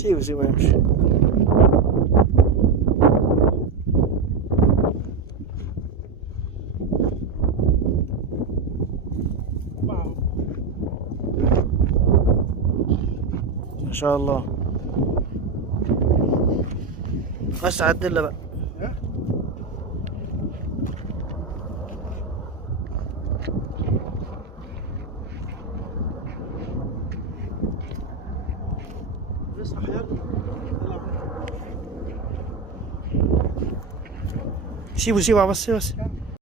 سيبه سيبه يمشي. ما شاء الله. بس عدلها بقى. سيبه سيبه بس بس.